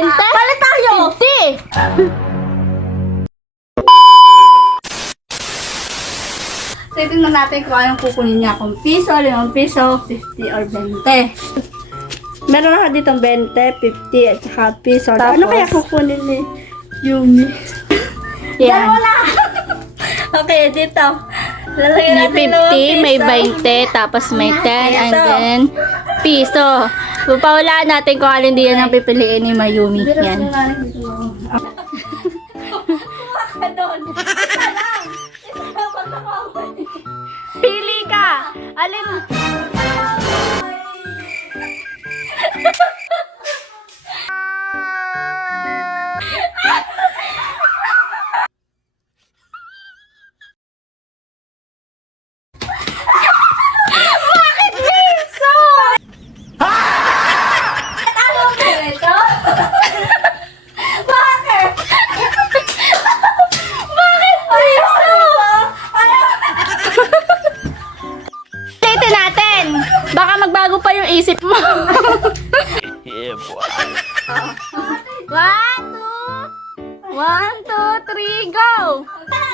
Palit tayo! 50! So, tingnan natin kung anong kukunin niya. Kung piso, 5 piso, 50 or 20. Meron ako dito 20, 50 at saka piso. Ano kaya kukunin ni Yumi? Yan. Dalawa na! Okay, dito. Lalagyan May natin 50, may ng 20, tapos may 10, and Piso. then piso. Papawalaan natin kung alin diyan ang pipiliin ni Mayumi. Biras Yan. mo nga lang dito. Kuha ka doon. Isa lang. Isa lang pag nakaway. Pili ka! Alin? Ano ba ito? Bakit? Bakit piso? Ulitin natin! Baka magbago pa yung isip mo. One, two, three, go!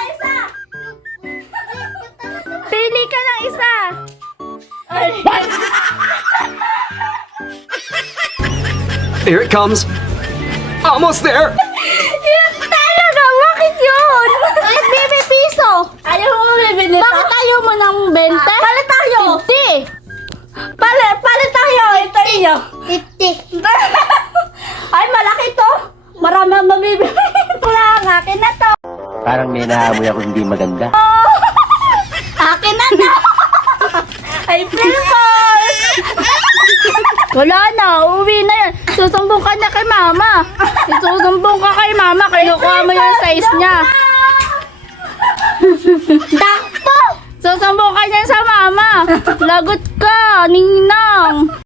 Isa! Pili ka ng isa! Here it comes. Almost there. Talaga, bakit yun? Baby, piso! Ayaw mo bibili pa? Bakit ayaw mo ng 20? Palit tayo! 50! Palit tayo! Ito iyo! 50! Ay, malaki to! Marami ang mabibili. Wala ang akin na to! Parang may naamoy ako hindi maganda. Akin na to! Ay, Pilpol! Wala na, uuwi na yan. Susumbong ka na kay mama. Susumbong ka kay mama, kinukuha mo yung size niya. Takpo! Susumbong ka niyan sa mama. Lagot ka, ninang.